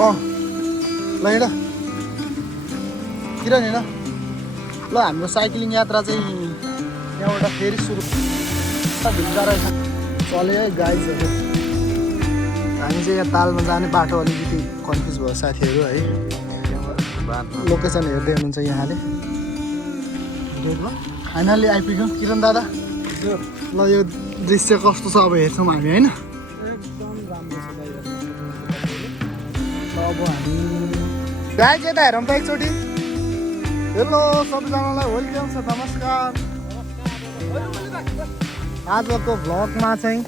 ल हिँड किन हिँड ल हाम्रो साइक्लिङ यात्रा चाहिँ यहाँबाट फेरि सुरु भिड्दा रहेछ चल्यो है गाइजहरू हामी चाहिँ यहाँ तालमा जाने बाटो अलिकति कन्फ्युज भयो साथीहरू है लोकेसन हेर्दै हुनुहुन्छ यहाँले फाइनल्ली आइपुग्यौँ किरण दादा ल यो दृश्य कस्तो छ अब हेर्छौँ हामी होइन अब हामी गाइज यता हेरौँ त एकचोटि हेलो सबैजनालाई वेलकम छ नमस्कार आजको भ्लगमा चाहिँ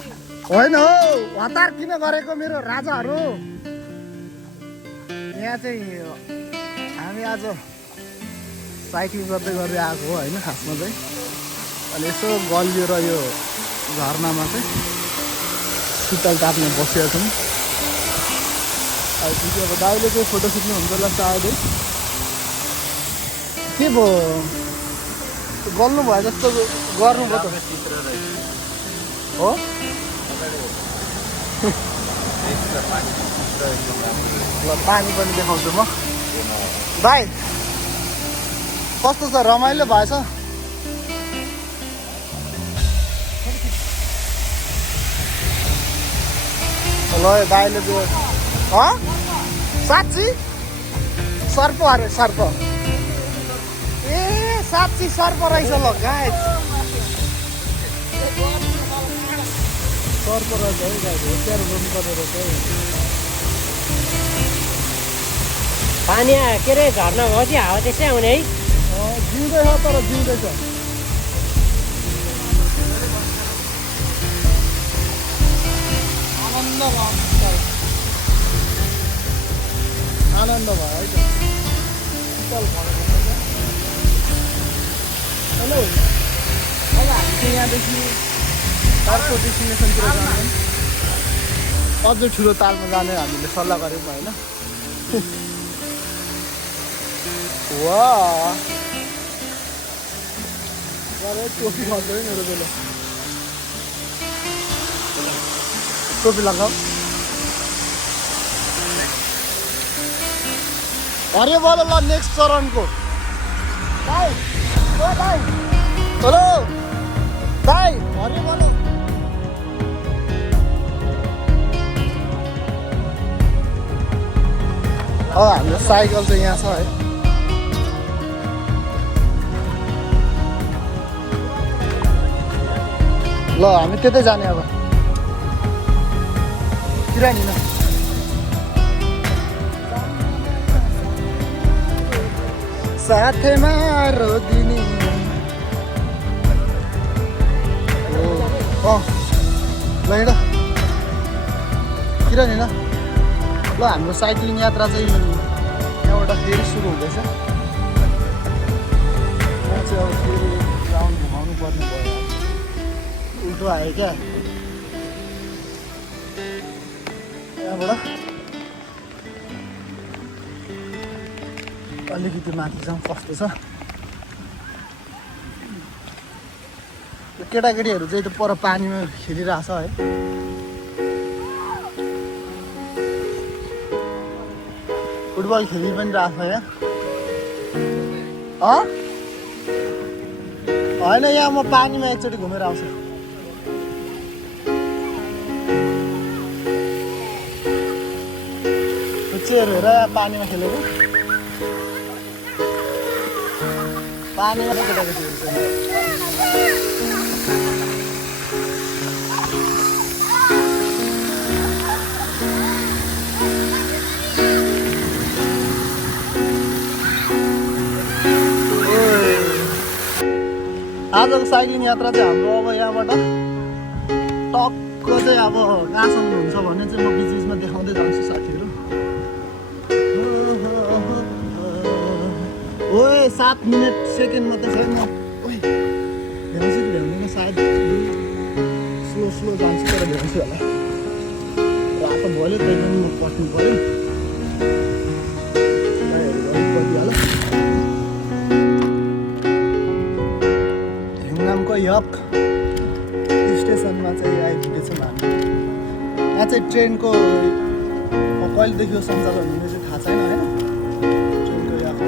होइन हौ हतार किन गरेको मेरो राजाहरू यहाँ चाहिँ हामी आज साइक्लिङ गर्दै गर्दै आएको हो होइन खासमा चाहिँ अनि यसो गलियो र यो झरनामा चाहिँ शीतल ताप्ने बसेका छौँ अब दाइले चाहिँ फोटो खिच्नु हुन्छ ल सायदै के भयो गल्नु भयो जस्तो गर्नुभयो त हो ल पानी पनि देखाउँछु म भाइ कस्तो छ रमाइलो भएछ ल दाइले साँच्ची सर्प अरे सर्प ए साँच्ची सर्प रहेछ ल गाइस सर्प रहेछ है गाइस होसियार गर्नुपर्ने रहेछ है पानी के अरे झर्ना भयो कि हावा त्यसै आउने है जिउँदैछ तर जिउँदैछ आनन्द भयो है त शीतल हेलो अब हामी चाहिँ यहाँदेखि अर्को डेस्टिनेसनतिर जान्छौँ अझै ठुलो तालमा जाने हामीले सल्लाह गऱ्यौँ होइन वा टोपी खाँदै मेरो बेला टोपी लगाऊ हरियो बोलो ल नेक्स्ट चरणको दाइ ओ दाइ हेलो दाइ हरियो बोलो हाम्रो साइकल चाहिँ यहाँ छ है ल हामी त्यतै जाने अब किन नि साथमा रोदिनी ल हिँड किन हिँड ल हाम्रो साइक्लिङ यात्रा चाहिँ यहाँबाट फेरि सुरु हुँदैछ यहाँ चाहिँ अब फेरि राउन्ड घुमाउनु पर्ने भयो उल्टो आयो क्या यहाँबाट अलिकति माथि जाउँ कस्तो छ केटाकेटीहरू चाहिँ त पर पानीमा खेलिरहेछ है फुटबल खेलि पनि रहेछ यहाँ होइन यहाँ म पानीमा एकचोटि घुमेर आउँछु चेयर हेर पानीमा खेलेको पानीमा केटाकेटीहरू आजको साइक्लिङ यात्रा चाहिँ हाम्रो अब यहाँबाट टक्क चाहिँ अब कहाँसम्म हुन्छ भने चाहिँ म बिचमा देखाउँदै जान्छु साथीहरू ओए 7 मिनट सेकेन्ड मात्रै छैन ओए भ्याउँछु कि भ्याउँदैन सायद स्लो स्लो जान्छु तर भ्याउँछु होला रातो भयो त्यही पनि म पस्नु पऱ्यो हिङनामको यक स्टेसनमा चाहिँ आइपुगेछौँ हामी यहाँ चाहिँ ट्रेनको कहिलेदेखि यो सञ्चालन हुने चाहिँ थाहा छैन होइन ट्रेनको यहाँको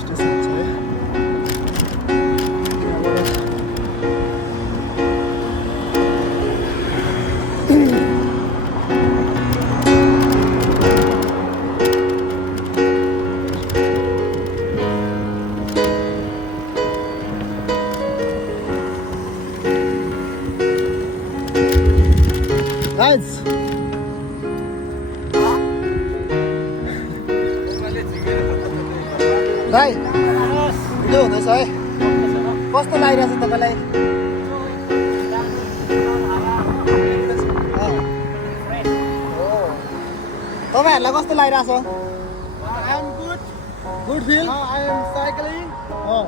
स्टेसन छ है Guys, भाइ भिडियो हुँदैछ है कस्तो लागिरहेछ तपाईँलाई तपाईँहरूलाई कस्तो लागिरहेछ good feel I am cycling.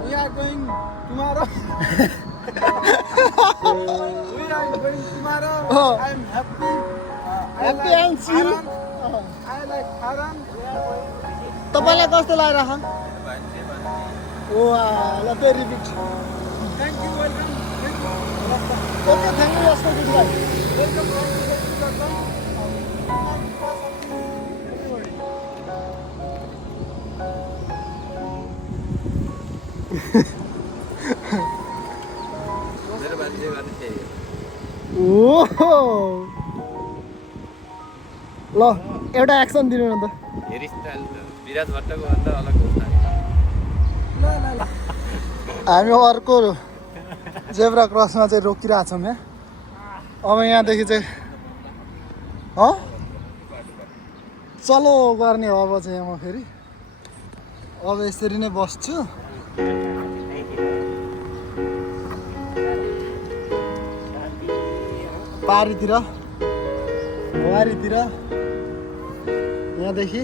We are going tomorrow. We are going tomorrow. I am happy. Happy and chill. I like Haran. तपाईँलाई कस्तो लागिरहेछ ल फेरि repeat Thank you. Welcome. Thank you. Okay thank you यस्तो good भाइ Welcome to the मेरो मान्छे गर्ने त्यही ओहो ल एउटा एक्सन दिनु न त हेयर स्टाइल विराज भट्टको भन्दा अलग हो हामी अर्को जेब्रा क्रसमा चाहिँ रोकिरहेछौँ यहाँ अब यहाँदेखि चाहिँ चलो गर्ने हो अब चाहिँ यहाँ म फेरि अब यसरी नै बस्छु पारीतिर वारीतिर यहाँदेखि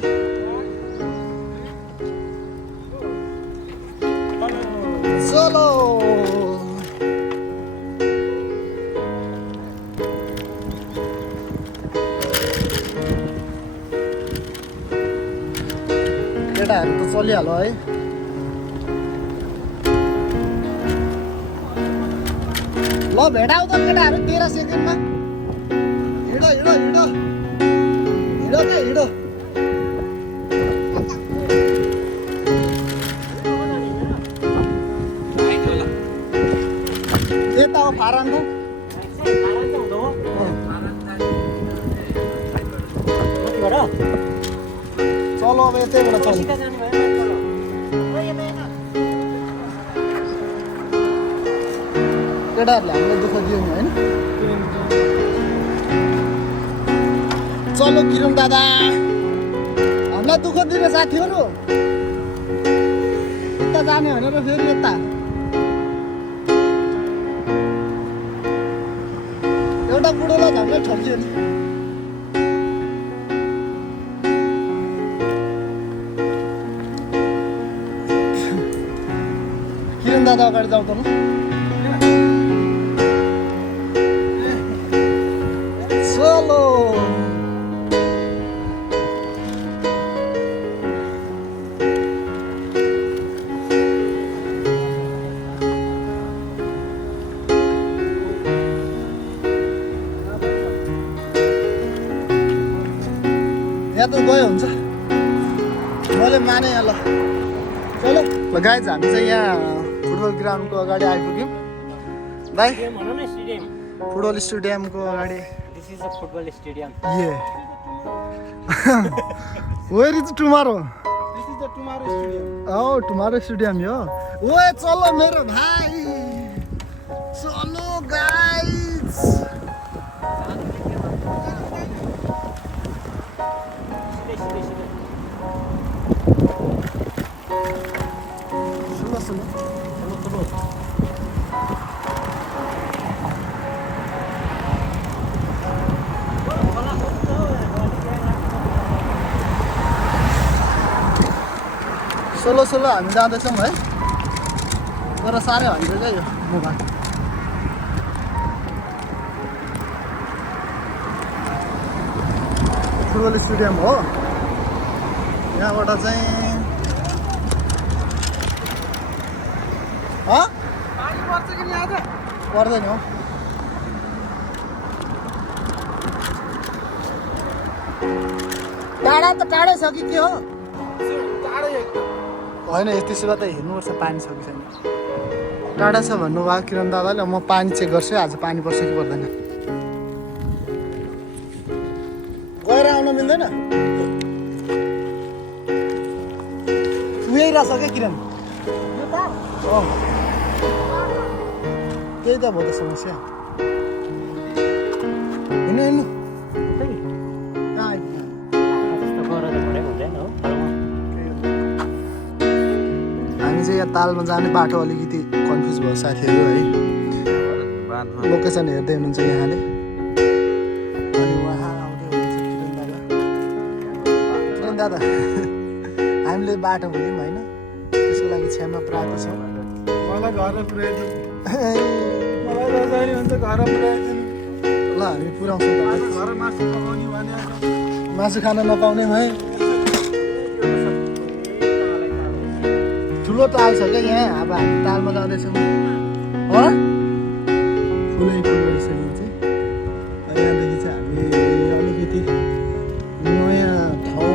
चलो केटाहरू त चलिहाल्यो है ल भेटाउ त केटाहरू 13 सेकेन्डमा हिँडो हिँडो हिँडो हिँडो क्या हिँडो यता हो फारान त चलो अब यतैबाट चल केटाहरूले हामीलाई दुःख दियो नि होइन चलो किरण दादा हामीलाई दुःख दिने साथीहरू यता जाने भनेर फेरि यता एउटा बुढोलाई झन्डै ठोकियो नि किरण दादा अगाडि जाऊ त ल चलो यहाँ त गयो हुन्छ मैले माने ल चलो ल गाइज हामी चाहिँ यहाँ फुटबल ग्राउन्डको अगाडि आइपुग्यौँ भाइ फुटबल स्टेडियमको अगाडि this is a football stadium ये where is tomorrow This is the tomorrow studio. Tomorrow stadium यो ओए चलो मेरो भाइ चलो गाइज सुनो सुनो सोलो सोलो हामी जाँदैछौँ है तर साह्रै भन्छ क्या यो मोबाइल फुटबल स्टेडियम हो यहाँबाट चाहिँ पानी पर्छ कि नि आज पर्दैन हो डाँडा त टाढै छ कि के हो टाढै एकदम होइन त्यसो भए त हेर्नुपर्छ पानी छ कि छैन टाढा छ भन्नुभयो किरण दादाले म पानी चेक गर्छु आज पानी पर्छ कि पर्दैन गएर आउन मिल्दैन उयै रहेछ क्या किरण त्यही त भयो त समस्या हिँड्नु हिँड्नु कहाँ आइपुग्यो? जस्तो गरेर भनेको हुँदैन हो हामी चाहिँ यहाँ तालमा जाने बाटो अलिकति कन्फ्युज भयो साथीहरू है लोकेसन हेर्दै हुनुहुन्छ यहाँले अनि उहाँ आउँदै हुनुहुन्छ किरण दादा हामीले बाटो भुल्यौँ होइन त्यसको लागि क्षमा प्राप्त छौँ मलाई घर पुऱ्याइदिनु मलाई रजाइनी हुन्छ घर पुऱ्याइदिनु ल हामी पुऱ्याउँछौँ तपाईँ घर मासु पकाउने भने मासु खान नपाउने भए ठुलो ताल छ क्या यहाँ अब हामी तालमा जाँदैछौँ हो ठुलै फुल रहेछ यो चाहिँ यहाँदेखि चाहिँ हामी अलिकति नयाँ ठाउँ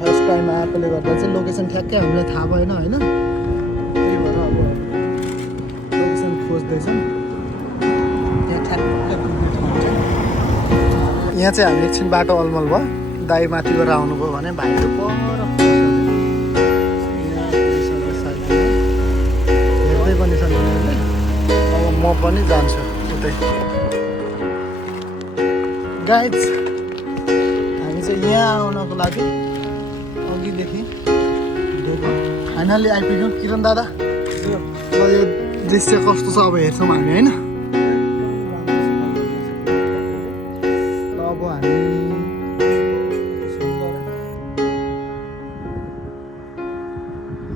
फर्स्ट टाइम आएकोले गर्दा चाहिँ लोकेसन ठ्याक्कै हामीलाई थाहा भएन होइन त्यही भएर अब लोकेसन खोज्दैछौँ त्यहाँ ठ्याक्कै पुग्ने ठाउँ चाहिँ यहाँ चाहिँ हामी एकछिन बाटो अलमल भयो दाइ माथि गएर आउनुभयो भने भाइहरू पर हेर्दै पनि छन् उनीहरूले अब म पनि जान्छु उतै गाइज हामी चाहिँ यहाँ आउनको लागि अघिदेखि फाइनल्ली आइपुग्यौँ किरण दादा अब यो दृश्य कस्तो छ अब हेर्छौँ हामी होइन अब हामी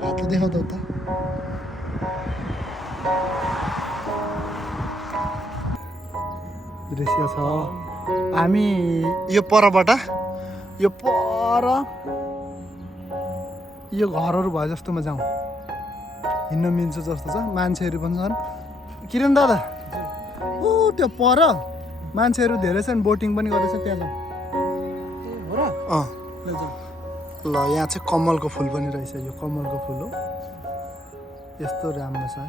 हातले देखाउँदा त दृश्य छ हामी यो परबाट यो पर यो घरहरू भयो जस्तोमा जाउँ हिँड्न मिल्छ जस्तो छ मान्छेहरू पनि छन् किरण दादा ऊ त्यो पर मान्छेहरू धेरै छन् बोटिङ पनि गर्दैछ त्यहाँ जाउँ अँ ल यहाँ चाहिँ कमलको फुल पनि रहेछ यो कमलको फुल हो यस्तो राम्रो छ है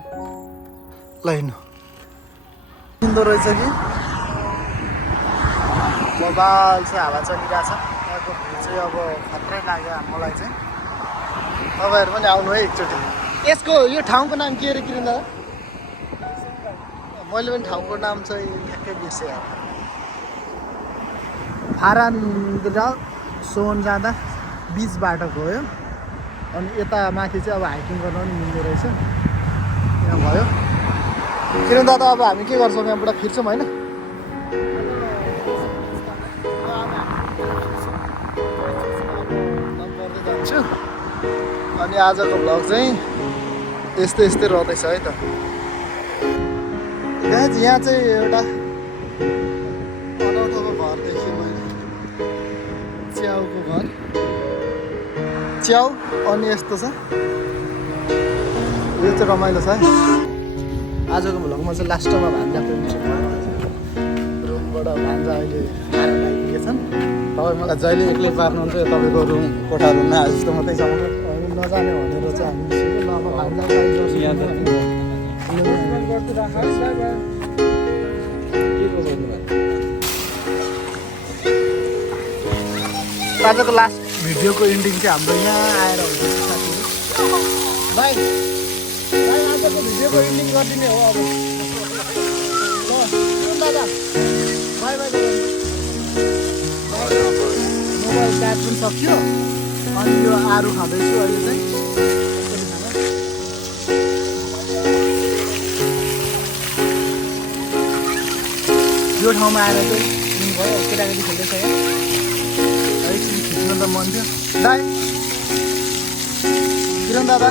ल हिँड्नु हिँड्दो रहेछ कि बबाल चाहिँ हावा चलिरहेको छ यहाँको भ्यू चाहिँ अब खत्रै लाग्यो मलाई चाहिँ तपाईँहरू पनि आउनु है एकचोटि यसको यो ठाउँको नाम के अरे किरण दादा मैले पनि ठाउँको नाम चाहिँ ठ्याक्कै बिर्सेँ फारानबाट सोन जाँदा बिच बाटोको हो यो अनि यता माथि चाहिँ अब हाइकिङ गर्न पनि मिल्दो रहेछ यहाँ भयो किरण दादा अब हामी के गर्छौँ यहाँबाट फिर्छौँ होइन जान्छु अनि आजको भ्लग चाहिँ यस्तै यस्तै रहँदैछ है त गाइज यहाँ चाहिँ एउटा अनौठोको घर देखेँ मैले च्याउको घर च्याउ अनि यस्तो छ यो चाहिँ रमाइलो छ है आजको भ्लगमा चाहिँ लास्टमा भान्जा रुमबाट भान्जा अहिले आएर आइपुगेछन् तपाईँ मलाई जहिले एक्लै पार्नुहुन्छ यो तपाईँको रुम कोठा रुममा जस्तो मात्रै छ नजाने भनेर चाहिँ हामी आजको लास्ट भिडियोको एन्डिङ चाहिँ हाम्रो यहाँ आएर हुन्छ साथीहरू भाइ आजको भिडियोको एन्डिङ गरिदिने हो अब ल दादा बाई बाई मोबाइल चार्ज पनि सक्यो अनि यो आरू खाँदैछु अहिले चाहिँ यो ठाउँमा आएर चाहिँ भयो केटाकेटी खेल्दैछ यहाँ एकछिन खिच्न त मन थियो दाइ किरण दादा